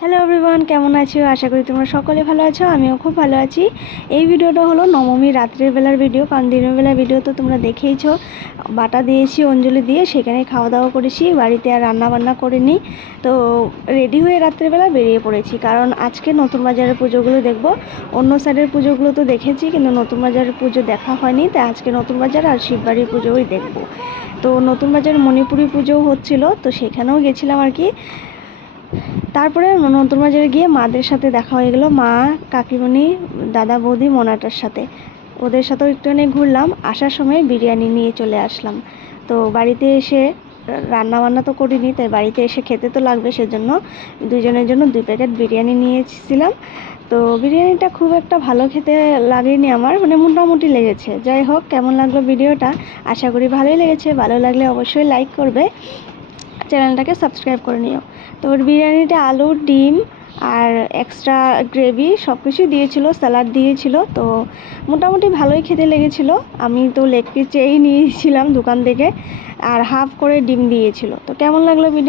Hello everyone, কেমন আছো? আশা করি তোমরা সকলে ভালো আছো। আমিও খুব ভালো আছি। এই ভিডিওটা হলো নবমী রাত্রের বেলার ভিডিও, কারণ দিনের বেলার ভিডিও তো তোমরা দেখেইছো। বাটা দিয়েছি অঞ্জলি দিয়ে, সেখানে খাওয়া দাওয়া করেছি, বাড়িতে আর রান্না বান্না করিনি। তো রেডি হয়ে রাত্রেবেলা বেরিয়ে পড়েছি, কারণ আজকে নতুন বাজারের পুজোগুলো দেখব। অন্য সাইডের পুজোগুলো তো দেখেছি, কিন্তু নতুন বাজারের পুজো দেখা হয়নি, তাই আজকে নতুন বাজার আর শিববাড়ির পুজোই দেখব। তো নতুন বাজার মণিপুরি পুজোও হচ্ছিল, তো সেখানেও গেছিলাম আর কি। তারপরে নতুন বাজারে গিয়ে মাদের সাথে দেখা হয়ে গেল, মা, কাকিমণি, দাদা, বৌদি, মোনাটার সাথে। ওদের সাথেও একটুখানি ঘুরলাম। আসার সময় বিরিয়ানি নিয়ে চলে আসলাম। তো বাড়িতে এসে রান্না বান্না তো করিনি, তাই বাড়িতে এসে খেতে তো লাগবে, সেজন্য দুজনের জন্য 2 প্যাকেট বিরিয়ানি নিয়েছিলাম। তো বিরিয়ানিটা খুব একটা ভালো খেতে লাগেনি আমার, মানে মোটামুটি লেগেছে। যাই হোক, কেমন লাগলো ভিডিওটা? আশা করি ভালোই লেগেছে। ভালো লাগলে অবশ্যই লাইক করবে, চ্যানেলটাকে সাবস্ক্রাইব করে নিও। তো বিরিয়ানিটা আলু, ডিম আর এক্সট্রা গ্রেভি সব কিছুই দিয়েছিল, স্যালাড দিয়েছিল। তো মোটামুটি ভালোই খেতে লেগেছিলো। আমি তো লেগ পিস চেয়েই নিয়েছিলাম দোকান থেকে, আর হাফ করে ডিম দিয়েছিল। তো কেমন লাগলো ভিডিও?